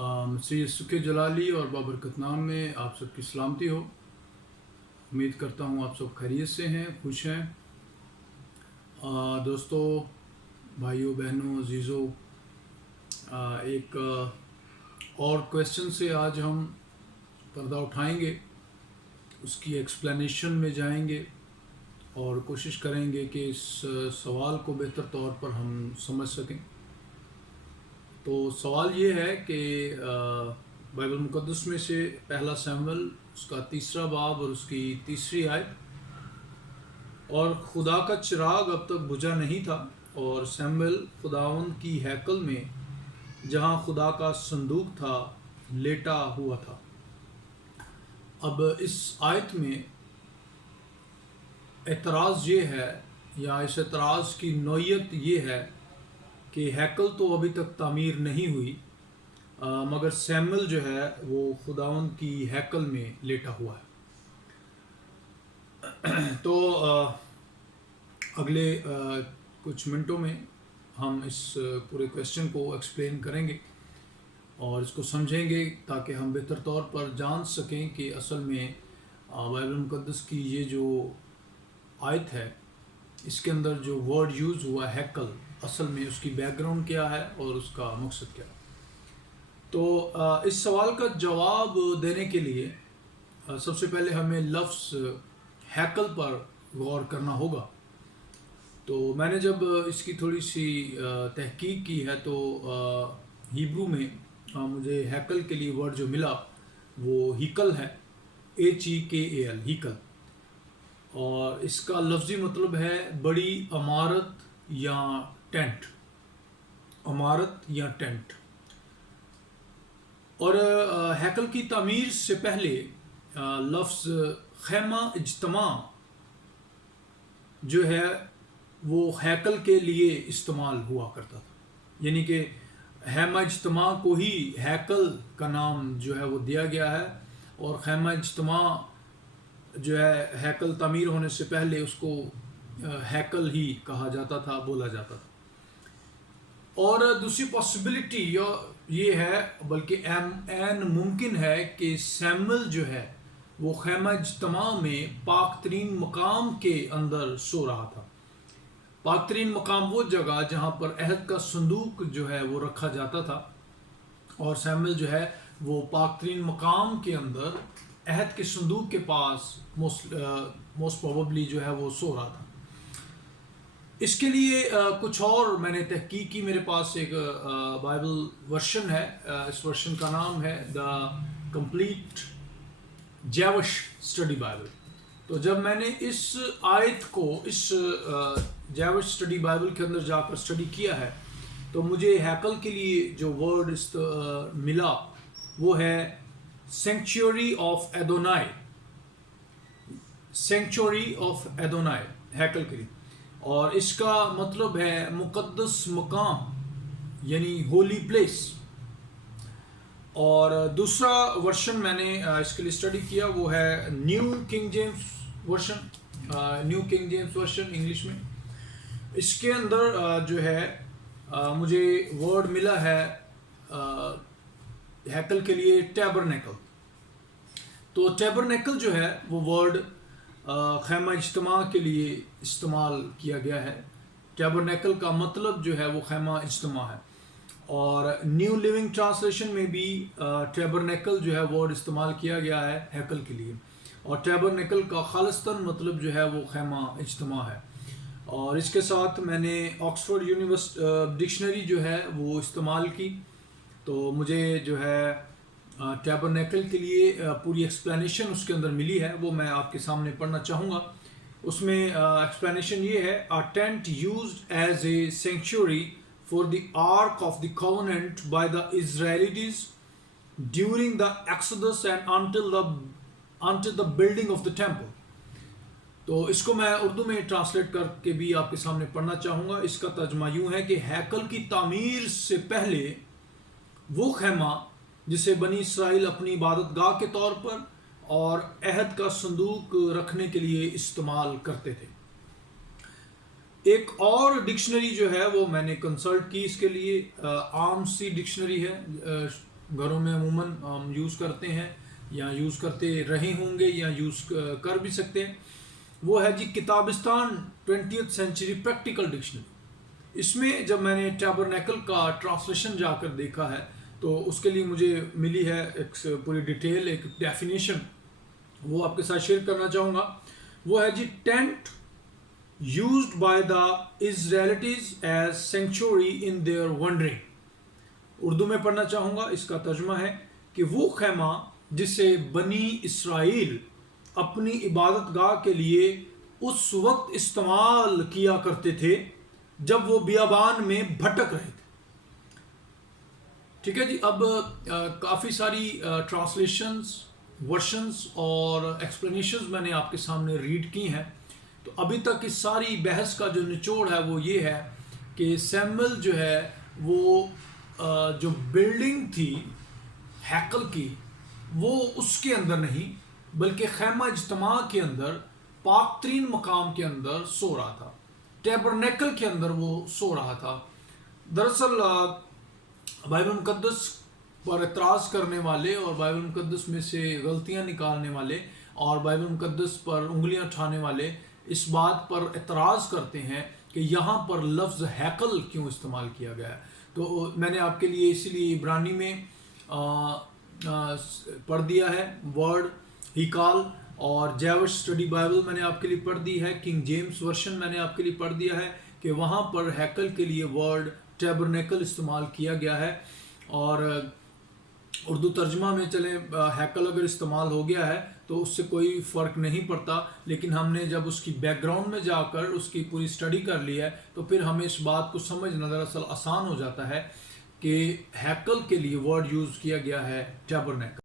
مسیح یسوع کے جلالی اور بابرکت نام میں آپ سب کی سلامتی ہو۔ امید کرتا ہوں آپ سب خیریت سے ہیں، خوش ہیں۔ دوستو، بھائیوں، بہنوں، عزیزوں، ایک اور کویسچن سے آج ہم پردہ اٹھائیں گے، اس کی ایکسپلینیشن میں جائیں گے اور کوشش کریں گے کہ اس سوال کو بہتر طور پر ہم سمجھ سکیں۔ تو سوال یہ ہے کہ بائبل مقدس میں سے پہلا سیموئیل اس کا 3 باب اور اس کی 3 آیت، اور خدا کا چراغ اب تک بجھا نہیں تھا، اور سیموئیل خداوند کی ہیکل میں جہاں خدا کا صندوق تھا لیٹا ہوا تھا۔ اب اس آیت میں اعتراض یہ ہے، یا اس اعتراض کی نوعیت یہ ہے کہ ہیکل تو ابھی تک تعمیر نہیں ہوئی، مگر سیموئیل جو ہے وہ خداوند کی ہیکل میں لیٹا ہوا ہے۔ تو اگلے کچھ منٹوں میں ہم اس پورے کویسچن کو ایکسپلین کریں گے اور اس کو سمجھیں گے، تاکہ ہم بہتر طور پر جان سکیں کہ اصل میں بائبل مقدس کی یہ جو آیت ہے، اس کے اندر جو ورڈ یوز ہوا ہیکل، اصل میں اس کی بیک گراؤنڈ کیا ہے اور اس کا مقصد کیا ہے۔ تو اس سوال کا جواب دینے کے لیے سب سے پہلے ہمیں لفظ ہیکل پر غور کرنا ہوگا۔ تو میں نے جب اس کی تھوڑی سی تحقیق کی ہے تو ہیبرو میں مجھے ہیکل کے لیے ورڈ جو ملا وہ ہیکل ہے، HEKAL، ہیکل، اور اس کا لفظی مطلب ہے بڑی عمارت یا ٹینٹ، عمارت یا ٹینٹ۔ اور ہیکل کی تعمیر سے پہلے لفظ خیمہ اجتماع جو ہے وہ ہیکل کے لیے استعمال ہوا کرتا تھا، یعنی کہ خیمہ اجتماع کو ہی ہیکل کا نام جو ہے وہ دیا گیا ہے، اور خیمہ اجتماع جو ہے ہیکل تعمیر ہونے سے پہلے اس کو ہیکل ہی کہا جاتا تھا، بولا جاتا تھا۔ اور دوسری پاسبلٹی یہ ہے، بلکہ عین ممکن ہے کہ سیموئیل جو ہے وہ خیمہ اجتماع میں پاک ترین مقام کے اندر سو رہا تھا۔ پاک ترین مقام وہ جگہ جہاں پر عہد کا صندوق جو ہے وہ رکھا جاتا تھا، اور سیموئیل جو ہے وہ پاک ترین مقام کے اندر عہد کے صندوق کے پاس موسٹ پروبیبلی جو ہے وہ سو رہا تھا۔ اس کے لیے کچھ اور میں نے تحقیق کی، میرے پاس ایک بائبل ورشن ہے، اس ورشن کا نام ہے the complete Jewish study Bible. تو جب میں نے اس آیت کو اس جیوش اسٹڈی بائبل کے اندر جا کر اسٹڈی کیا ہے، تو مجھے ہیکل کے لیے جو ورڈ ملا وہ ہے سینکچوری آف ایدونائی، سینکچوری آف ایدونائی، ہیکل کے لیے، اور اس کا مطلب ہے مقدس مقام، یعنی ہولی پلیس۔ اور دوسرا ورشن میں نے اس کے لیے اسٹڈی کیا وہ ہے new king James version, new king James version English میں۔ اس کے اندر جو ہے مجھے ورڈ ملا ہے ہیکل کے لیے ٹیبرنیکل۔ تو ٹیبرنیکل جو ہے وہ ورڈ خیمہ اجتماع کے لیے استعمال کیا گیا ہے۔ ٹیبرنیکل کا مطلب جو ہے وہ خیمہ اجتماع ہے، اور نیو لیونگ ٹرانسلیشن میں بھی ٹیبرنیکل جو ہے ورڈ استعمال کیا گیا ہے ہیکل کے لیے، اور ٹیبرنیکل کا خالصتاً مطلب جو ہے وہ خیمہ اجتماع ہے۔ اور اس کے ساتھ میں نے آکسفورڈ ڈکشنری جو ہے وہ استعمال کی، تو مجھے جو ہے ٹیبرنیکل کے لیے پوری ایکسپلینیشن اس کے اندر ملی ہے، وہ میں آپ کے سامنے پڑھنا چاہوں گا۔ اس میں ایکسپلینیشن یہ ہے: a tent used as a sanctuary for the Ark of the Covenant by the Israelites during the Exodus and until the building of the temple۔ تو اس کو میں اردو میں ٹرانسلیٹ کر کے بھی آپ کے سامنے پڑھنا چاہوں گا۔ اس کا ترجمہ یوں ہے کہ ہیکل کی تعمیر سے پہلے وہ خیمہ جسے بنی اسرائیل اپنی عبادت گاہ کے طور پر اور عہد کا صندوق رکھنے کے لیے استعمال کرتے تھے۔ ایک اور ڈکشنری جو ہے وہ میں نے کنسلٹ کی اس کے لیے، عام سی ڈکشنری ہے گھروں میں عموماً ہم یوز کرتے ہیں یا یوز کرتے رہے ہوں گے یا یوز کر بھی سکتے ہیں، وہ ہے جی کتابستان 20th سینچری پریکٹیکل ڈکشنری۔ اس میں جب میں نے ٹیبرنیکل کا ٹرانسلیشن جا کر دیکھا ہے تو اس کے لیے مجھے ملی ہے ایک پوری ڈیٹیل، ایک ڈیفینیشن، وہ آپ کے ساتھ شیئر کرنا چاہوں گا۔ وہ ہے جی tent used by the Israelites as sanctuary in their wandering۔ Urdu میں پڑھنا چاہوں گا، اس کا ترجمہ ہے کہ وہ خیمہ جسے بنی اسرائیل اپنی عبادت گاہ کے لیے اس وقت استعمال کیا کرتے تھے جب وہ بیابان میں بھٹک رہے تھے۔ ٹھیک ہے جی، اب کافی ساری ٹرانسلیشنز، ورشنز اور ایکسپلینیشنز میں نے آپ کے سامنے ریڈ کی ہیں۔ تو ابھی تک اس ساری بحث کا جو نچوڑ ہے وہ یہ ہے کہ سیموئل جو ہے وہ جو بلڈنگ تھی ہیکل کی، وہ اس کے اندر نہیں بلکہ خیمہ اجتماع کے اندر، پاک ترین مقام کے اندر سو رہا تھا، ٹیبرنیکل کے اندر وہ سو رہا تھا۔ دراصل بائبل مقدس پر اعتراض کرنے والے اور بائبل مقدس میں سے غلطیاں نکالنے والے اور بائبل مقدس پر انگلیاں اٹھانے والے اس بات پر اعتراض کرتے ہیں کہ یہاں پر لفظ ہیکل کیوں استعمال کیا گیا ہے۔ تو میں نے آپ کے لیے اسی لیے عبرانی میں پڑھ دیا ہے ورڈ ہیکال، اور جیوش اسٹڈی بائبل میں نے آپ کے لیے پڑھ دی ہے، کنگ جیمز ورشن میں نے آپ کے لیے پڑھ دیا ہے کہ وہاں پر ہیکل کے لیے ورڈ ٹیبرنیکل استعمال کیا گیا ہے۔ اور اردو ترجمہ میں چلیں ہیکل اگر استعمال ہو گیا ہے تو اس سے کوئی فرق نہیں پڑتا، لیکن ہم نے جب اس کی بیک گراؤنڈ میں جا کر اس کی پوری اسٹڈی کر لی ہے تو پھر ہمیں اس بات کو سمجھنا دراصل آسان ہو جاتا ہے کہ ہیکل کے لیے ورڈ یوز کیا گیا ہے ٹیبرنیکل۔